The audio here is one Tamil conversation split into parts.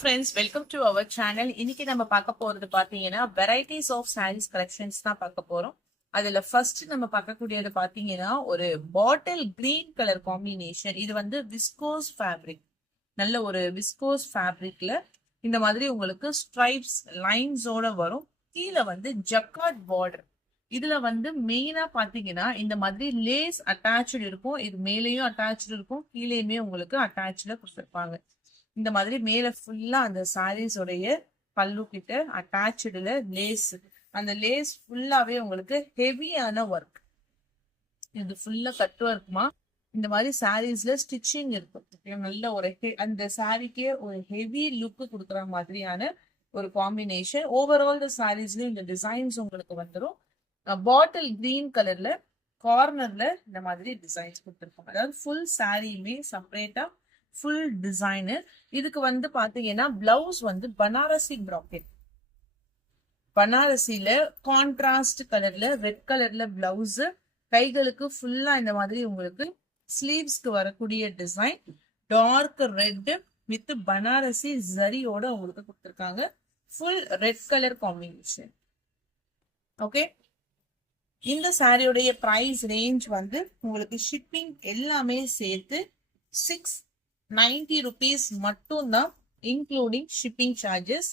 friends, welcome to our channel. இன்னைக்கு நம்ம பார்க்க போறது பாத்தீங்கன்னா varieties of sarees collections தான் பார்க்க போறோம். அதுல ஃபர்ஸ்ட் நம்ம பார்க்கக்கூடியது பாத்தீங்கன்னா ஒரு பாட்டில் கிரீன் கலர் காம்பினேஷன். இது வந்து விஸ்கோஸ் ஃபேப்ரிக், நல்ல ஒரு விஸ்கோஸ் ஃபேப்ரிக்ல இந்த மாதிரி உங்களுக்கு ஸ்ட்ரைப்ஸ் லைன்ஸோட வரும். கீழே வந்து ஜக்கார்ட் பார்டர். இதுல வந்து மெயினா பாத்தீங்கன்னா இந்த மாதிரி லேஸ் அட்டாச்சு இருக்கும். இது மேலேயும் அட்டாச்சு இருக்கும், கீழேயுமே உங்களுக்கு அட்டாச்சுல கொடுத்துருப்பாங்க. இந்த மாதிரி மேல ஃபுல்லா அந்த சாரீஸ் உடைய பல்லு கிட்ட அட்டாச்சுல லேஸ், அந்த லேஸ் ஃபுல்லாவே உங்களுக்கு ஹெவியான ஒர்க். இது ஃபுல்லா கட் ஒர்க்குமா. இந்த மாதிரி சாரீஸ்ல ஸ்டிச்சிங் இருக்கும். நல்ல ஒரு அந்த சாரிக்கே ஒரு ஹெவி லுக் கொடுக்குற மாதிரியான ஒரு காம்பினேஷன். ஓவரால் இந்த சாரீஸ்லயும் இந்த டிசைன்ஸ் உங்களுக்கு வந்துடும். பாட்டில் கிரீன் கலர்ல கார்னர்ல இந்த மாதிரி டிசைன்ஸ் கொடுத்துருக்கோம். அதாவது ஃபுல் சாரியுமே செப்பரேட்டா ஃபுல் டிசைனு. இதுக்கு வந்து பாத்தீங்கன்னா பிளவுஸ் வந்து பனாரசி ப்ராக்கெட், பனாரசில கான்ட்ராஸ்ட் கலர்ல ரெட் கலர்ல பிளவுஸ். கைகளுக்கு ஃபுல்லா இந்த மாதிரி உங்களுக்கு ஸ்லீவ்ஸ்க்கு வரக்கூடிய design dark red with Banarasi ஜரியோட உங்களுக்கு கொடுத்துருக்காங்க. Full red colour combination. Okay, இந்த சாரியோடைய பிரைஸ் ரேஞ்ச் வந்து உங்களுக்கு ஷிப்பிங் எல்லாமே சேர்த்து 690 rupees மட்டும்தான், இன்க்ளூடிங் ஷிப்பிங் சார்ஜஸ்.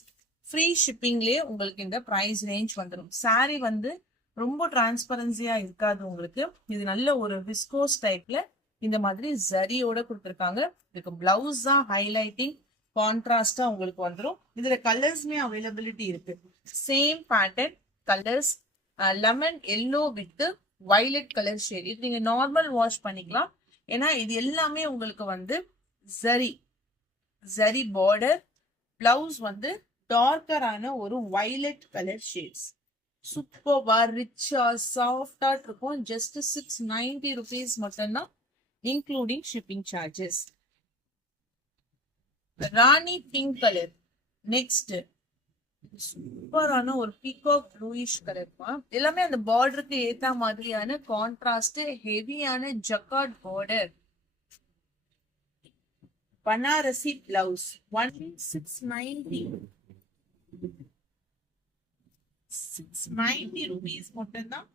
ஃப்ரீ ஷிப்பிங்லேயே உங்களுக்கு இந்த ப்ரைஸ் ரேஞ்ச் வந்துடும். சாரி வந்து ரொம்ப டிரான்ஸ்பரன்சியா இருக்காது உங்களுக்கு. இது நல்ல ஒரு விஸ்கோஸ் டைப்ல இந்த மாதிரி ஜரியோட கொடுத்துருக்காங்க. இதுக்கு பிளவுஸ் தான் ஹைலைட்டிங், கான்ட்ராஸ்டா உங்களுக்கு வந்துடும். இதுல கலர்ஸ்மே அவைலபிலிட்டி இருக்கு. Same pattern colours, lemon yellow with violet colour shade. இது நீங்க நார்மல் வாஷ் பண்ணிக்கலாம். ஏன்னா இது எல்லாமே உங்களுக்கு வந்து ஜரி பார்டர். பிளவுஸ் வந்து டார்க்கரான ஒரு வயலட் கலர் ஷேட்ஸ். சூப்பர்வா ரிச்சா சாஃப்டா இருக்கும். ஜஸ்ட் 690 rupees மட்டும்தான், இன்க்ளூடிங் ஷிப்பிங் சார்ஜஸ். ராணி பிங்க் கலர் நெக்ஸ்ட். சூப்பரான ஒரு பீகாக் ப்ளூயிஷ் கலர்மா. எல்லாமே அந்த பார்டருக்கு ஏத்த மாதிரியான கான்ட்ராஸ்ட் ஹெவியான jacquard border. Banarasi blouse only 690 rupees மட்டும்தான்,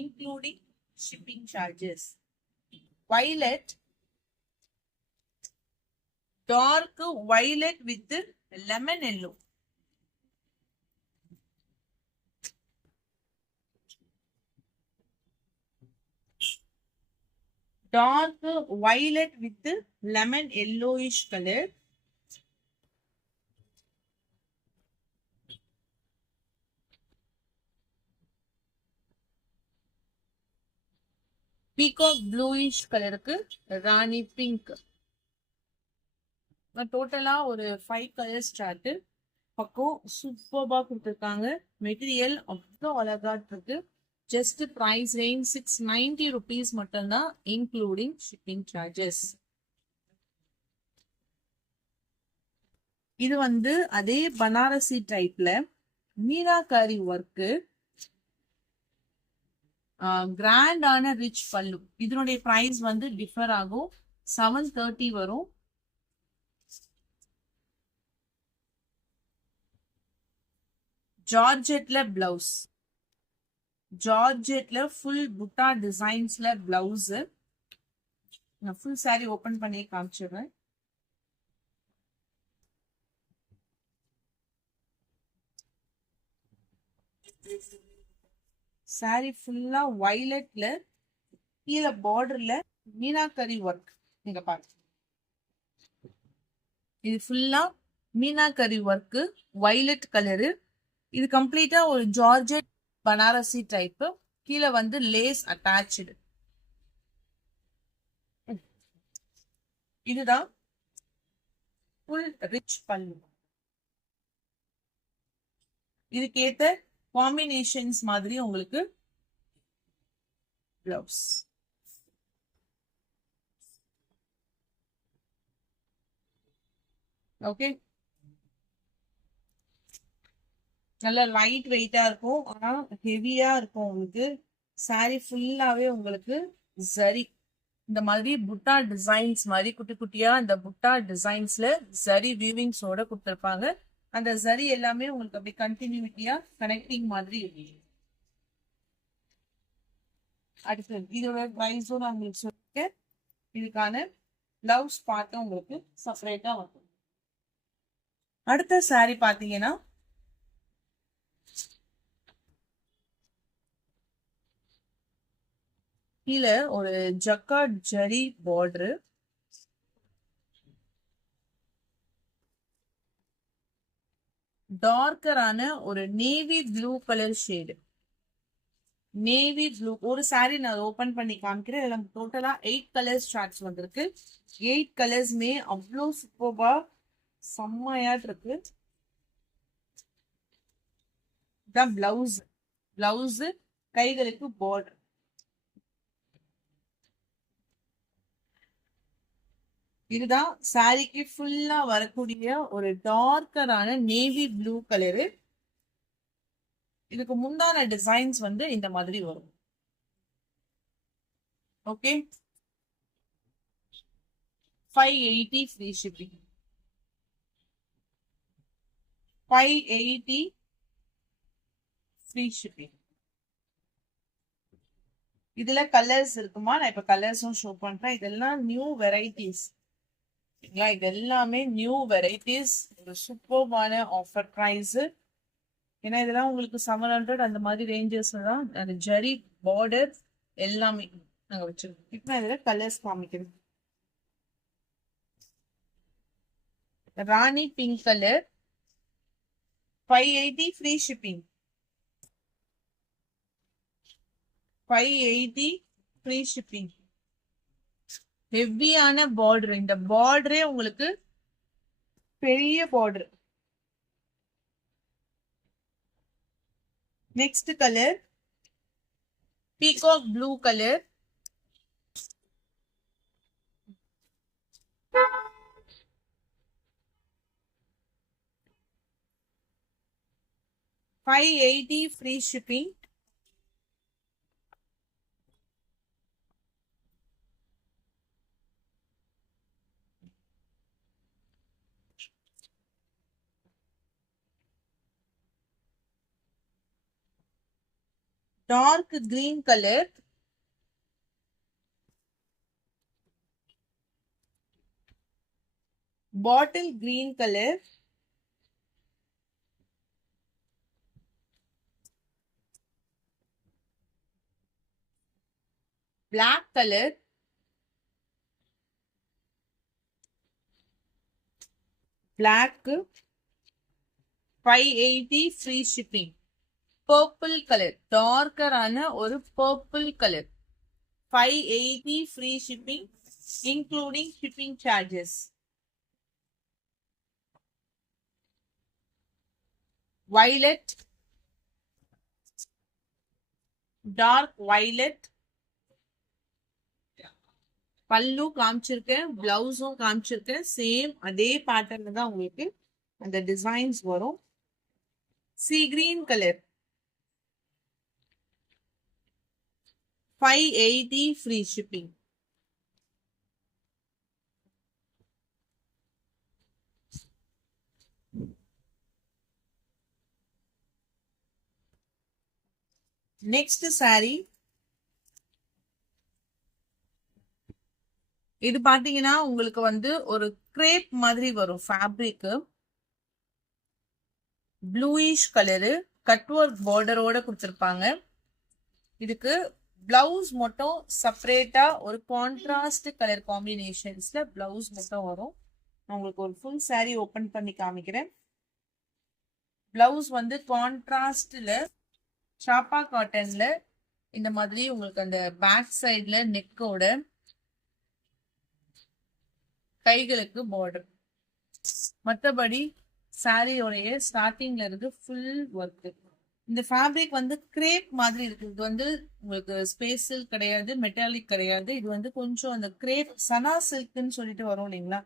including shipping charges. Violet, dark violet with lemon yellow. Dark violet with lemon yellowish color. Peacock bluish கலருக்கு ராணி பிங்க். டோட்டலா ஒரு 5 கலர்ஸ் சார்ட். பக்கம் சூப்பர்பா கொடுத்துருக்காங்க. மெட்டீரியல் அவ்வளோ அழகா இருக்கு. ஜஸ்ட் பிரைஸ் ரேஞ்ச் 690 rupees மட்டும்தான், இன்க்ளூடிங் ஷிப்பிங் சார்ஜஸ். இது வந்து அதே பனாரசி டைப்ல மீனாகாரி ஒர்க்கு, கிராண்டான ரிச் பல்லு. இதனுடைய பிரைஸ் வந்து டிஃபர் ஆகும். 730 வரும். ஜார்ஜெட்ல பிளவுஸ், ஜார்ஜெட்ல ஃபுல் புட்டா டிசைன்ஸ்ல பிளவுஸ். நான் ஃபுல் சாரி ஓபன் பண்ணி காமிச்சிடுறேன். சாரி ஃபுல்லா வயலட்ல கீழே பார்டர்ல மீனாக்கரி ஒர்க். நீங்க பாருங்க, இது ஃபுல்லா மீனாக்கரி ஒர்க், வயலட் கலரு. இது கம்ப்ளீட்டா ஒரு ஜார்ஜெட் பனாரசி டைப். கீழே வந்து லேஸ் அட்டாச்சு. இதுதான் ஃபுல் ரிச் பல்லு. இதுக்கேத்த காம்பினேஷன்ஸ் மாதிரி உங்களுக்கு பிளவுஸ். ஓகே, நல்ல லைட் வெயிட்டா இருக்கும், ஆனா ஹெவியா இருக்கும் உங்களுக்கு. சாரி ஃபுல்லாவே உங்களுக்கு ஜரி இந்த மாதிரி புட்டா டிசைன்ஸ் மாதிரி குட்டி குட்டியா இந்த புட்டா டிசைன்ஸ்ல சரி வீவிங்ஸோட கொடுத்துருப்பாங்க. அந்த சரி எல்லாமே உங்களுக்கு அப்படி கண்டினியூட்டியா கனெக்டிங் மாதிரி இருக்கு. அடுத்தது இதோட ப்ரைஸும் நான் உங்களுக்கு சொல்லிருக்கேன். இதுக்கான பிளவுஸ் பார்ட்டும் உங்களுக்கு செப்பரேட்டா வரும். அடுத்த சாரி பாத்தீங்கன்னா கீழே ஒரு ஜக்கார்ட் ஜரி பார்டர், டார்க்கரான ஒரு navy blue colour shade. Navy blue ஒரு சாரி நான் ஓபன் பண்ணி காமிக்கிறேன். இதுல டோட்டலா 8 கலர்ஸ் சார்ட்ஸ் வந்திருக்கு. 8 கலர்ஸ்மே அவ்வளோ சூப்பர்பா செம்மையா இருக்கு. இதான் பிளவுஸ். பிளவுஸ் கைகளுக்கு பார்டர். இதுதான் சாரிக்கு ஃபுல்லா வரக்கூடிய ஒரு டார்க்கரான நேவி ப்ளூ கலரு. இதுக்கு முந்தான டிசைன்ஸ் வந்து இந்த மாதிரி வரும். Okay, 580 free shipping. 580 free shipping. இதுல கலர்ஸ் இருக்குமா? நான் இப்ப கலர்ஸும் ஷோ பண்றேன். இதெல்லாம் நியூ வெரைட்டிஸ். இது எல்லாமே நியூ வெரைட்டிஸ். ஒரு சூப்பர்பான ஆஃபர் பிரைஸ். ஏன்னா இதெல்லாம் உங்களுக்கு 700 அந்த மாதிரி ரேஞ்சஸ் தான். அந்த ஜரி பார்டர் எல்லாமே நாங்க வச்சிருக்கோம். இப்போ நான் இதுல கலர்ஸ் காமிக்கிறேன். Rani pink colour 580 free shipping. 580 free shipping. ஹெவியான பார்டர். இந்த பார்டரே உங்களுக்கு பெரிய border. Next colour peacock blue colour. $580 free shipping. Dark green colour. Bottle green colour. black color. black 580 free shipping. purple color, darker ஆன ஒரு purple color. 580 free shipping including shipping charges. violet, dark violet. பல்லு காமிச்சிருக்கேன், பிளவுஸும் காமிச்சிருக்கேன். சேம் அதே பேட்டர்ல தான் உங்களுக்கு அந்த டிசைன்ஸ் வரும். Sea green colour 580 free shipping. Next sari இது பாத்தீங்கன்னா உங்களுக்கு வந்து ஒரு கிரேப் மாதிரி வரும். Fabric bluish colour, cut work பார்டரோட கொடுத்துருப்பாங்க. இதுக்கு பிளவுஸ் மட்டும் செப்பரேட்டா ஒரு கான்ட்ராஸ்ட் கலர் காம்பினேஷன்ஸ்ல பிளவுஸ் மட்டும் வரும். நான் உங்களுக்கு ஒரு ஃபுல் சாரி ஓபன் பண்ணி காமிக்கிறேன். பிளவுஸ் வந்து கான்ட்ராஸ்ட்ல சாப்பா காட்டன்ல இந்த மாதிரி உங்களுக்கு அந்த பேக் சைட்ல நெக்கோட கைகளுக்கு பார்டர். மற்றபடி சாரியோடைய ஸ்டார்டிங்ல இருந்து ஃபுல் ஒர்க். இந்த ஃபேப்ரிக் வந்து கிரேப் மாதிரி இருக்கு. இது வந்து உங்களுக்கு ஸ்பேஸ் சில்க் கிடையாது, மெட்டாலிக் கிடையாது. இது வந்து கொஞ்சம் அந்த கிரேப் சனா சில்க்னு சொல்லிட்டு வரும் இல்லைங்களா,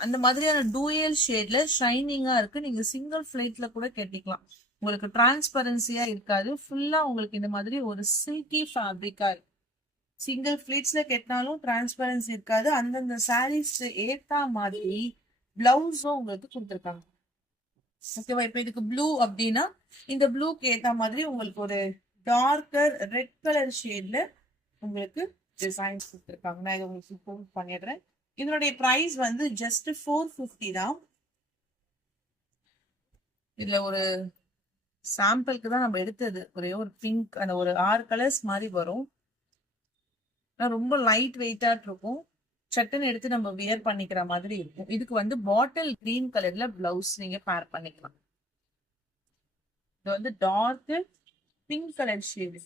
அந்த மாதிரியான டூயல் ஷேட்ல ஷைனிங்கா இருக்கு. நீங்க சிங்கிள் ஃபிளைட்ல கூட கட்டிக்கலாம். உங்களுக்கு டிரான்ஸ்பரன்சியா இருக்காது. ஃபுல்லா உங்களுக்கு இந்த மாதிரி ஒரு சில்கி ஃபேப்ரிக்கா இருக்கு. சிங்கிள் ஃபிளீட்ஸ்ல கெட்டினாலும் டிரான்ஸ்பரன்சி இருக்காது. அந்தந்த சாரீஸ் ஏத்தா மாதிரி பிளவுஸும் உங்களுக்கு கொடுத்துருக்காங்க. ஓகேவா? இப்ப இதுக்கு ப்ளூ அப்படின்னா இந்த ப்ளூக்கு ஏத்த மாதிரி உங்களுக்கு ஒரு டார்க்கர் ரெட் கலர் ஷேட்ல உங்களுக்கு டிசைன்ஸ் கொடுத்துருக்காங்க. நான் இதை உங்களுக்கு ப்ரூவ் பண்ணிடுறேன். இதனுடைய பிரைஸ் வந்து ஜஸ்ட் 450 தான். இதுல ஒரு சாம்பிளுக்கு தான் நம்ம எடுத்தது. ஒரே ஒரு பிங்க், அந்த ஒரு 6 கலர்ஸ் மாதிரி வரும். ரொம்ப லைட் வெயிட்டா இருக்கும். சட்டுன்னு எடுத்து நம்ம வியர் பண்ணிக்கிற மாதிரி இருக்கும். இதுக்கு வந்து பாட்டில் கிரீன் கலர்ல பிளவுஸ் நீங்க பேர் பண்ணிக்கலாம். இது வந்து dark pink colour shade.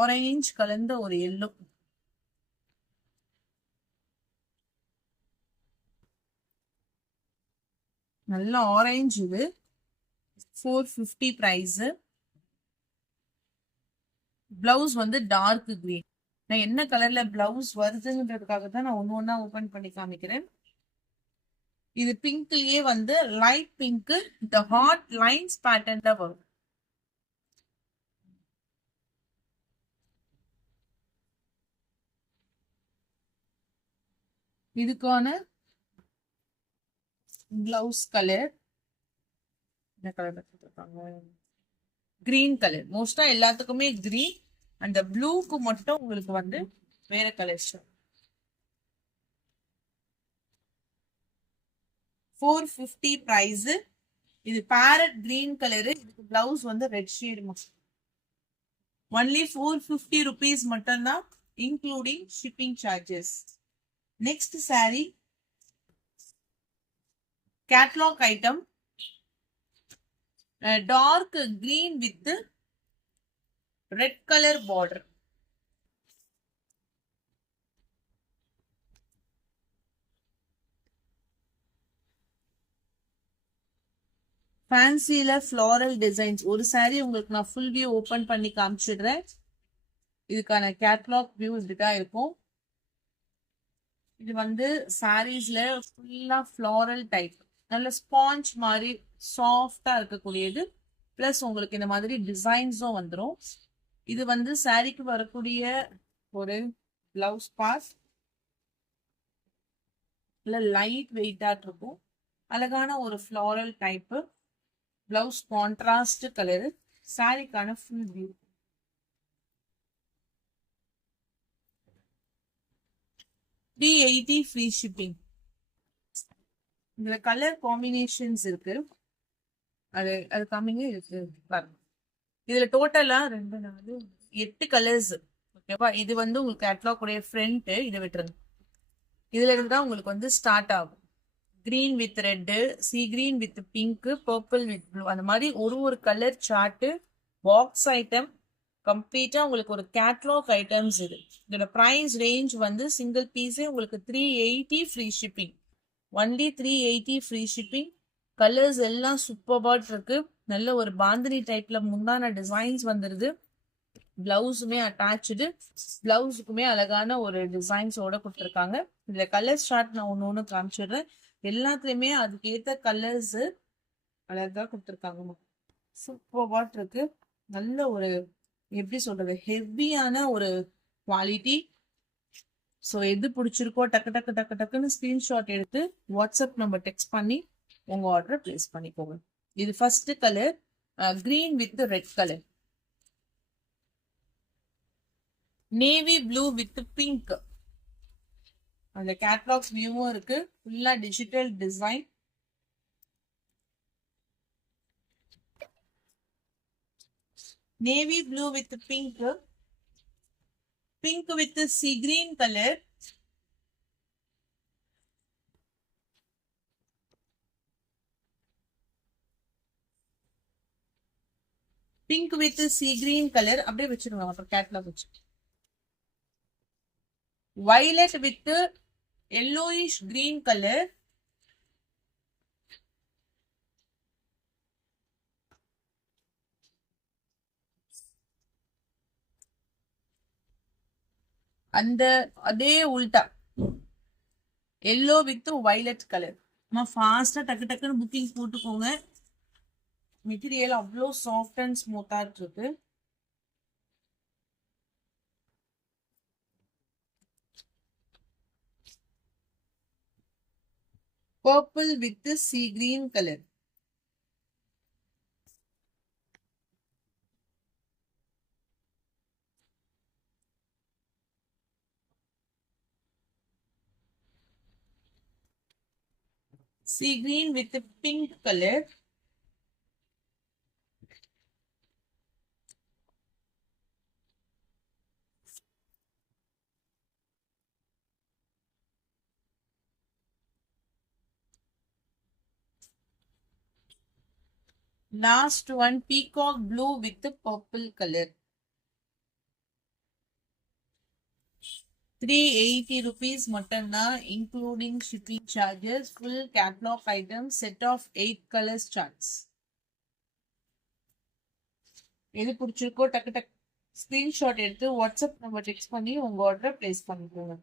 Orange கலந்த ஒரு எல்லோ. நல்ல ஆரஞ்சு. இது 450 பிரைஸ். பிளவுஸ் வந்து டார்க் கிரீன். நான் என்ன கலர்ல பிளவுஸ் வருதுன்றதுக்காக தான் நான் ஒண்ணு ஓபன் பண்ணி காமிக்கிறேன். இது பிங்க்லயே வந்து லைட் பிங்க், இந்த ஹாட் லைன்ஸ் பேட்டர்ன்ல வரும். இதுக்கான பிளவுஸ் கலர் என்ன கலர் கொடுத்துருக்காங்க? Green colour. மோஸ்டா எல்லாத்துக்குமே கிரீன். அந்த ப்ளூக்கு மட்டும் உங்களுக்கு வந்து வேற கலர். 450 பிரைஸ். இது பேரட் கிரீன் கலரு. இதுக்கு பிளவுஸ் வந்து ரெட் ஷேட். ஒன்லி 450 rupees மட்டும்தான், including shipping charges. Next sari catalogue item. Dark green with red colour border. ஃபேன்சில ஃப்ளாரல் டிசைன்ஸ். ஒரு சாரி உங்களுக்கு நான் ஃபுல் வியூ ஓபன் பண்ணி காமிச்சிடுறேன். இதுக்கான கேட்லாக் வியூ இப்படிதான் இருக்கும். இது வந்து சாரீஸ்ல ஃபுல்லா ஃப்ளாரல் டைப், நல்ல ஸ்பாஞ்ச் மாதிரி சாஃப்டா இருக்கக்கூடியது. பிளஸ் உங்களுக்கு இந்த மாதிரி டிசைன்ஸும் வந்துடும். இது வந்து சாரிக்கு வரக்கூடிய ஒரு பிளவுஸ் பார்ட். இல்ல லைட் வெயிட்டா இருக்கும். அழகான ஒரு floral type. Blouse contrast colour. சாரிக்கான ஃபுல் வியூ. $380 free shipping. இதுல கலர் காம்பினேஷன்ஸ் இருக்கு. அது காமிங்க இருக்கு பாருங்க. இதுல டோட்டலா 2 4 8 கலர்ஸ். ஓகேவா? இது வந்து உங்களுக்கு கேட்லாக் உடைய ஃப்ரண்ட். இதை விட்டுருங்க. இதுல இருந்து தான் உங்களுக்கு வந்து ஸ்டார்ட் ஆகும். Green with red, C green with pink, purple with blue, அந்த மாதிரி ஒரு கலர் சார்ட்டு, பாக்ஸ் ஐட்டம், கம்ப்ளீட்டா உங்களுக்கு ஒரு கேட்லாக் ஐட்டம்ஸ். இதோட பிரைஸ் ரேஞ்ச் வந்து சிங்கிள் பீஸே உங்களுக்கு 380 free shipping. Only 380 free shipping. Colours எல்லாம் சூப்பர்பா இருக்கு. நல்ல ஒரு பாந்தினி டைப்ல முந்தான டிசைன்ஸ் வந்துருது. பிளவுஸுமே அட்டாச்சு. பிளவுஸுக்குமே அழகான ஒரு டிசைன்ஸோட கொடுத்துருக்காங்க. இதுல கலர் ஷார்ட் நான் ஒன்னு காமிச்சிடுறேன். எல்லாத்துலயுமே அதுக்கு ஏத்த கலர்ஸ் அழகா கொடுத்துருக்காங்க. சூப்பர்பா இருக்கு. நல்ல ஒரு எப்படி சொல்றது, ஹெவியான ஒரு குவாலிட்டி. ஸோ எது பிடிச்சிருக்கோ டக்குன்னு ஸ்கிரீன்ஷாட் எடுத்து வாட்ஸ்அப் நம்பர் டெக்ஸ்ட் பண்ணி உங்க ஆர்டரை பிளேஸ் பண்ணிக்கோங்க. இது first colour green with red colour. Navy blue with pink. அந்த கேட்லாக்ஸ் வியூவும் இருக்கு. ஃபுல்லா digital design. Navy blue with pink. Pink with C green colour. Pink with C green colour. அப்படியே வச்சிருங்க. அப்புறம் கேட்லாக் வச்சு violet with yellowish green color. அந்த அதே உல்டா yellow with violet color. ஃபாஸ்டா டக்குன்னு புக்கிங் போட்டுக்கோங்க. மெட்டீரியல் அவ்வளோ சாஃப்ட் அண்ட் ஸ்மூத்தா இருக்கு. Purple with C green colour. Sea green with a pink color. Last one, peacock blue with the purple color. 380 rupees மட்டும்னா including shipping charges. Full catalog items, set of 8 colors charts. எது பிடிச்சிருக்கோ டக்கு டக்கு ஸ்கிரீன்ஷாட் எடுத்து வாட்ஸ்அப் நம்பர் டெக்ஸ்ட் பண்ணி உங்க ஆர்டரை பிளேஸ் பண்ணிக்கோங்க.